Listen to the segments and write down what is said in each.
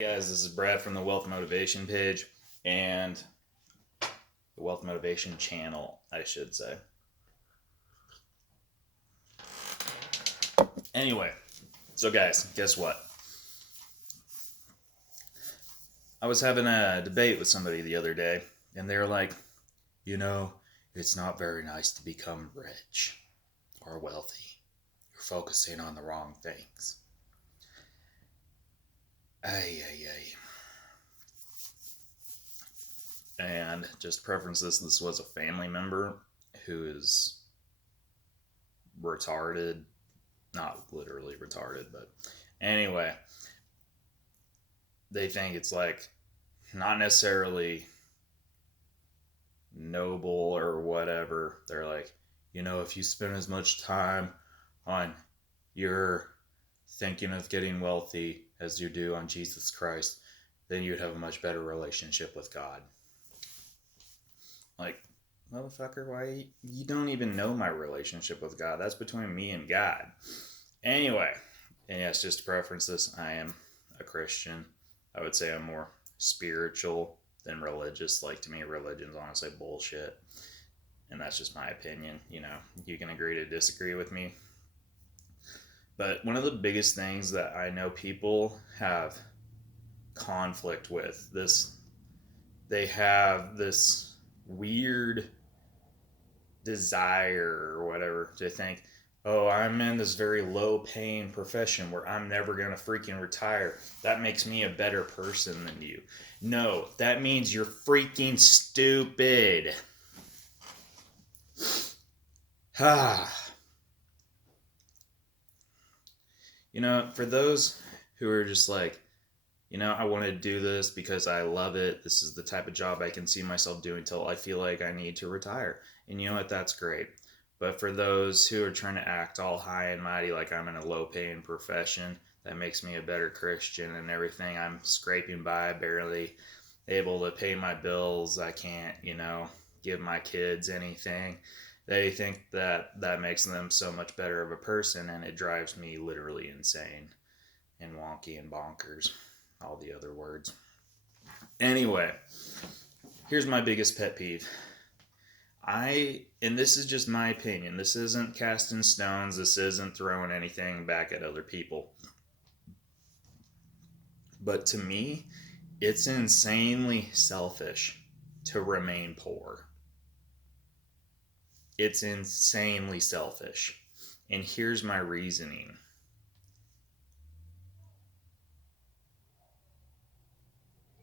Guys, this is Brad from the Wealth Motivation page and the Wealth Motivation channel, I should say. Anyway, so guys, guess what? I was having a debate with somebody the other day, and they're like, it's not very nice to become rich or wealthy. You're focusing on the wrong things. Ay, ay, ay. And just to preference this was a family member who is retarded. Not literally retarded, but anyway, they think it's like not necessarily noble or whatever. They're like, if you spend as much time on your thinking of getting wealthy as you do on Jesus Christ, then you'd have a much better relationship with God. Like, motherfucker, why you don't even know my relationship with God? That's between me and God. Anyway, and yes, just to preference this, I am a Christian. I would say I'm more spiritual than religious. Like, to me, religion's honestly bullshit. And that's just my opinion. You can agree to disagree with me. But one of the biggest things that I know people have conflict with, they have this weird desire or whatever to think, oh, I'm in this very low paying profession where I'm never going to freaking retire. That makes me a better person than you. No, that means you're freaking stupid. For those who are just like, I want to do this because I love it. This is the type of job I can see myself doing till I feel like I need to retire. And you know what? That's great. But for those who are trying to act all high and mighty like I'm in a low-paying profession, that makes me a better Christian and everything. I'm scraping by, barely able to pay my bills. I can't, give my kids anything. They think that makes them so much better of a person, and it drives me literally insane and wonky and bonkers. All the other words. Anyway, here's my biggest pet peeve. And this is just my opinion. This isn't casting stones. This isn't throwing anything back at other people. But to me, it's insanely selfish to remain poor. It's insanely selfish. And here's my reasoning.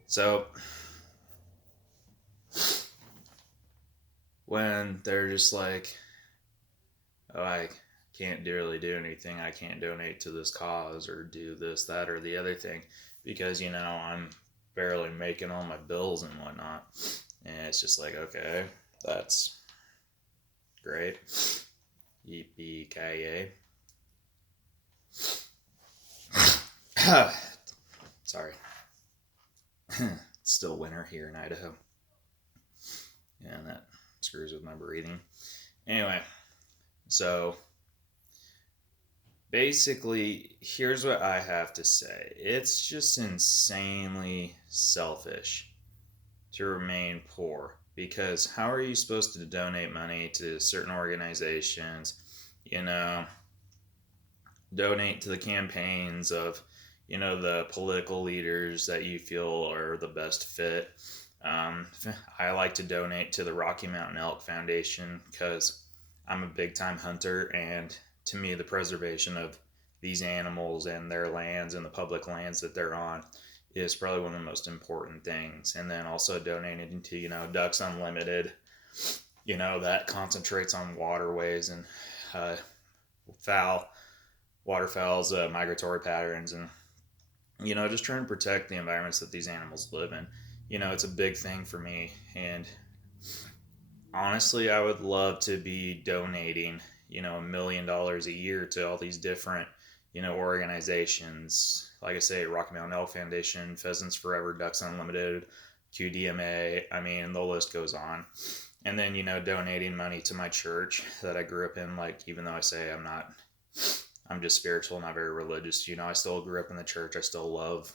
So, when they're just like, oh, I can't really do anything, I can't donate to this cause or do this, that, or the other thing because, I'm barely making all my bills and whatnot. And it's just like, okay, that's great. Yippee-ki-yay. Sorry. It's still winter here in Idaho. And that screws with my breathing. Anyway, so basically, here's what I have to say. It's just insanely selfish to remain poor because how are you supposed to donate money to certain organizations, donate to the campaigns of, the political leaders that you feel are the best fit. I like to donate to the Rocky Mountain Elk Foundation because I'm a big time hunter, and to me, the preservation of these animals and their lands and the public lands that they're on is probably one of the most important things. And then also donating to, Ducks Unlimited, that concentrates on waterways and waterfowl's migratory patterns and, just trying to protect the environments that these animals live in. It's a big thing for me. And honestly, I would love to be donating, $1 million a year to all these different, organizations. Like I say, Rocky Mountain Elk Foundation, Pheasants Forever, Ducks Unlimited, QDMA. I mean, the list goes on. And then, donating money to my church that I grew up in. Like, even though I say I'm just spiritual, not very religious, I still grew up in the church. I still love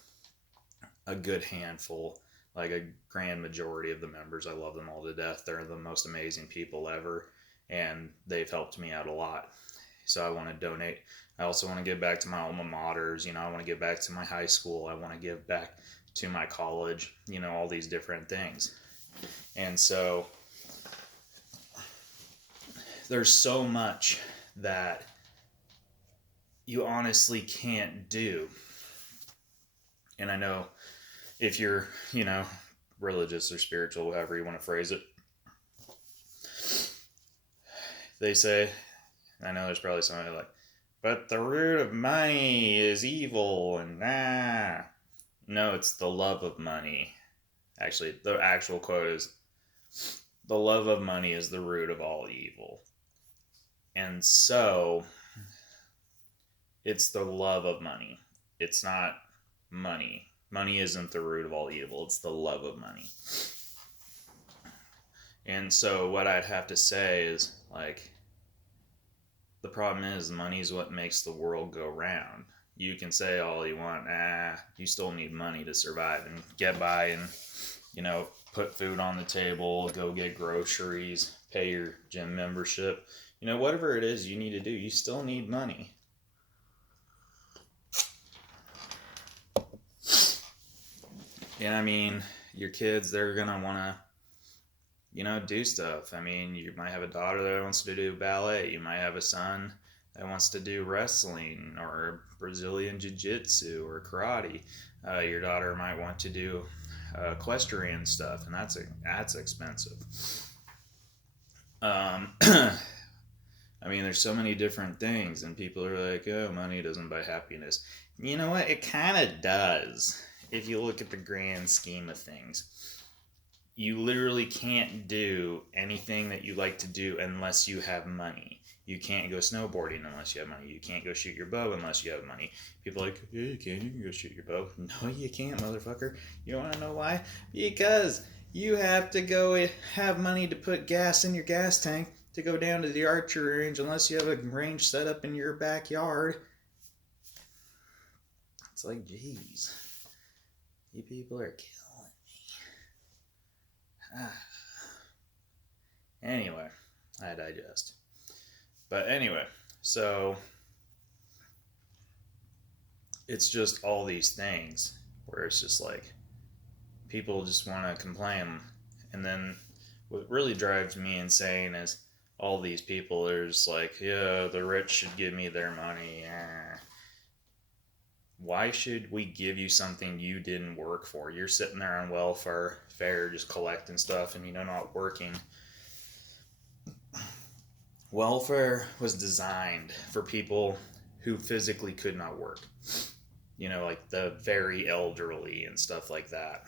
a good handful, like a grand majority of the members. I love them all to death. They're the most amazing people ever, and they've helped me out a lot. So I want to donate. I also want to give back to my alma maters. I want to give back to my high school. I want to give back to my college, all these different things. And so there's so much that you honestly can't do. And I know if you're, religious or spiritual, however you want to phrase it, they say, I know there's probably somebody like, but the root of money is evil, and no, it's the love of money. Actually, the actual quote is, the love of money is the root of all evil. And so it's the love of money. It's not money. Money isn't the root of all evil. It's the love of money. And so what I'd have to say is, like, the problem is money is what makes the world go round. You can say all you want, you still need money to survive and get by and, put food on the table, go get groceries, pay your gym membership. Whatever it is you need to do, you still need money. And I mean, your kids, they're going to want to, do stuff. I mean, you might have a daughter that wants to do ballet. You might have a son that wants to do wrestling or Brazilian jiu-jitsu or karate. Your daughter might want to do equestrian stuff, and that's expensive. I mean, there's so many different things, and people are like, oh, money doesn't buy happiness. You know what? It kind of does, if you look at the grand scheme of things. You literally can't do anything that you like to do unless you have money. You can't go snowboarding unless you have money. You can't go shoot your bow unless you have money. People are like, yeah, you can. You can go shoot your bow. No, you can't, motherfucker. You want to know why? Because you have to go have money to put gas in your gas tank to go down to the archery range unless you have a range set up in your backyard. It's like, geez. You people are killing me. Anyway, I digest. But anyway, so it's just all these things where it's just like people just want to complain. And then what really drives me insane is all these people are just like, yeah, the rich should give me their money. Why should we give you something you didn't work for? You're sitting there on welfare, just collecting stuff, and not working. Welfare was designed for people who physically could not work. Like the very elderly and stuff like that.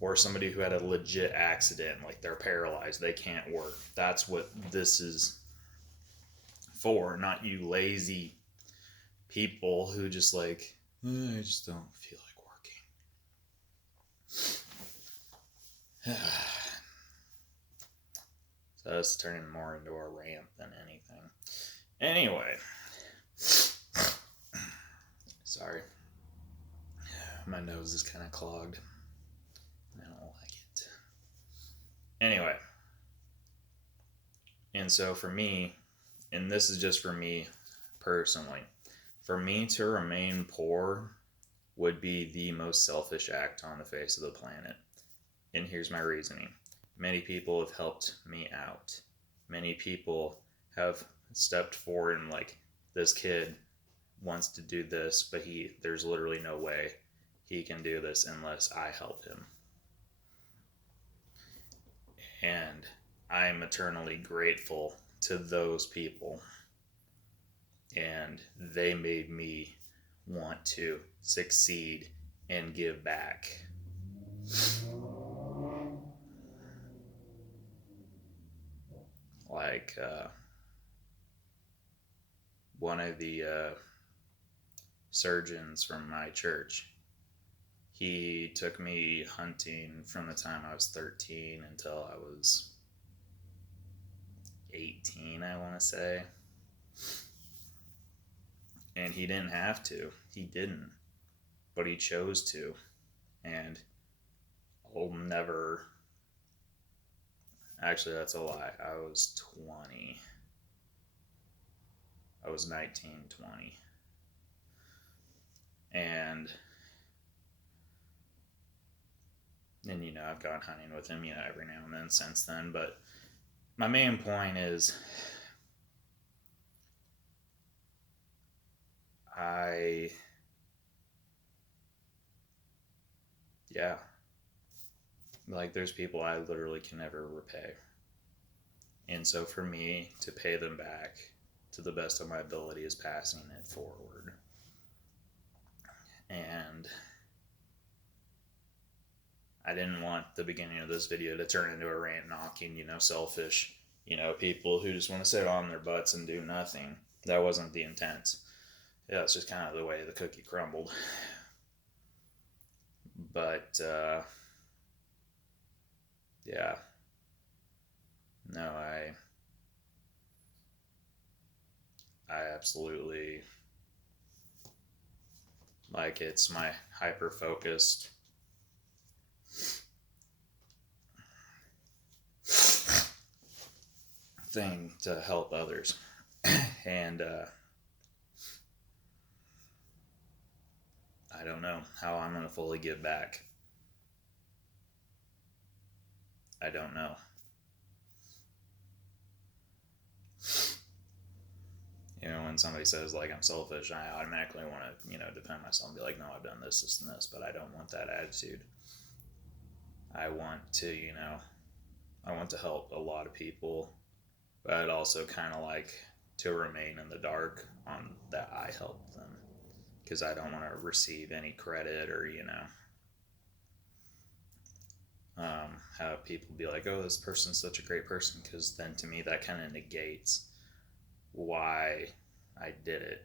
Or somebody who had a legit accident, like they're paralyzed, they can't work. That's what this is for, not you lazy people who just like, I just don't feel like working. So it's turning more into a rant than anything. Anyway. Sorry. My nose is kind of clogged. I don't like it. Anyway. And so for me, and this is just for me personally, for me to remain poor would be the most selfish act on the face of the planet. And here's my reasoning. Many people have helped me out. Many people have stepped forward and like, this kid wants to do this, but there's literally no way he can do this unless I help him. And I'm eternally grateful to those people. And they made me want to succeed and give back. Like one of the surgeons from my church, he took me hunting from the time I was 13 until I was 18, I want to say. And he didn't have to. He didn't. but he chose to. And I'll never, actually, that's a lie. I was 20. I was 19, 20. And I've gone hunting with him, every now and then since then. But my main point is, like, there's people I literally can never repay. And so for me to pay them back to the best of my ability is passing it forward. And I didn't want the beginning of this video to turn into a rant knocking, selfish, people who just want to sit on their butts and do nothing. That wasn't the intent. Yeah, it's just kind of the way the cookie crumbled. But, yeah. No, I absolutely, like, it's my hyper-focused thing to help others. And I don't know how I'm going to fully give back. I don't know. When somebody says, like, I'm selfish, I automatically want to, defend myself and be like, no, I've done this, this, and this, but I don't want that attitude. I want to, I want to help a lot of people, but I'd also kind of like to remain in the dark on that I helped them, because I don't want to receive any credit or, have people be like, oh, this person's such a great person, because then to me that kind of negates why I did it,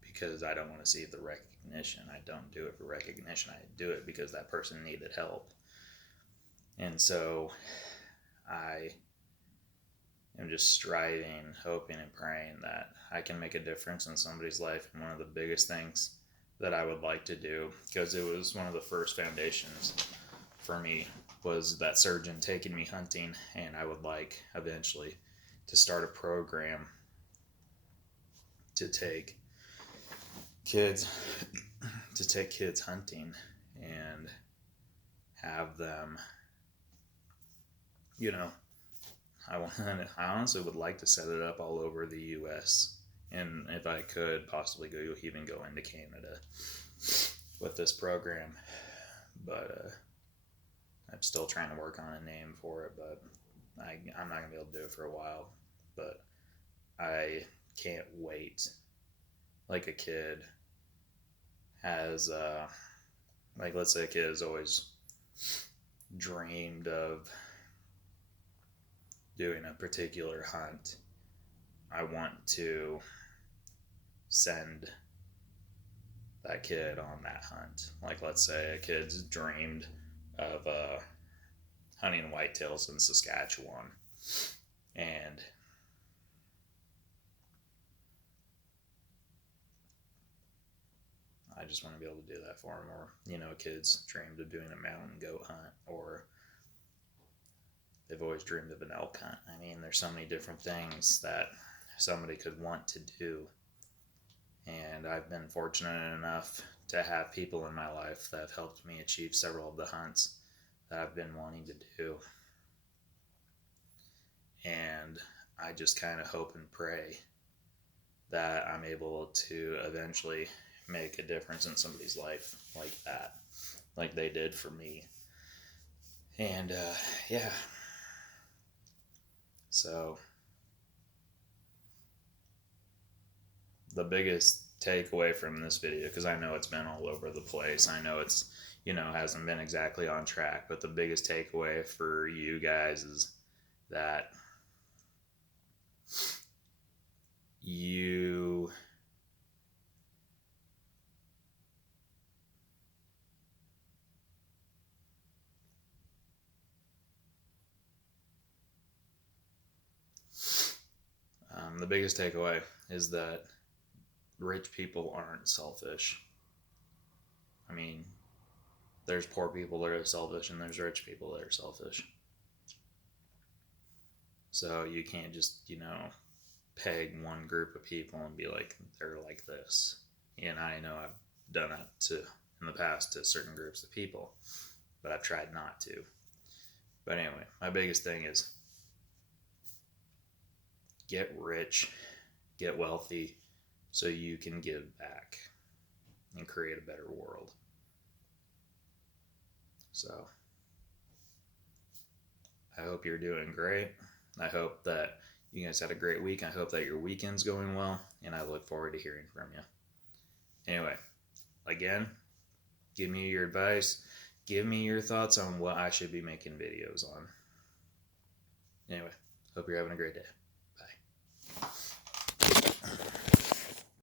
because I don't want to see the recognition. I don't do it for recognition. I do it because that person needed help. And so I am just striving, hoping, and praying that I can make a difference in somebody's life. And one of the biggest things that I would like to do, because it was one of the first foundations for me, was that surgeon taking me hunting. And I would like eventually to start a program to take kids hunting and have them, I honestly would like to set it up all over the U.S. and if I could possibly even go into Canada with this program, but I'm still trying to work on a name for it, but I'm not gonna be able to do it for a while. But I can't wait. Like, a kid has, like, let's say a kid has always dreamed of doing a particular hunt. I want to send that kid on that hunt. Like, let's say a kid's dreamed of hunting whitetails in Saskatchewan, and I just want to be able to do that for him. Or, a kid's dreamed of doing a mountain goat hunt, or they've always dreamed of an elk hunt. I mean, there's so many different things that somebody could want to do. And I've been fortunate enough to have people in my life that have helped me achieve several of the hunts that I've been wanting to do. And I just kind of hope and pray that I'm able to eventually make a difference in somebody's life like that, like they did for me. And yeah, so the biggest takeaway from this video, because I know it's been all over the place, I know it's hasn't been exactly on track, but the biggest takeaway for you guys is that the biggest takeaway is that rich people aren't selfish. I mean, there's poor people that are selfish and there's rich people that are selfish. So you can't just, peg one group of people and be like, they're like this. And I know I've done that in the past to certain groups of people, but I've tried not to. But anyway, my biggest thing is get rich, get wealthy, so you can give back and create a better world. So I hope you're doing great. I hope that you guys had a great week. I hope that your weekend's going well, and I look forward to hearing from you. Anyway, again, give me your advice. Give me your thoughts on what I should be making videos on. Anyway, hope you're having a great day. Bye.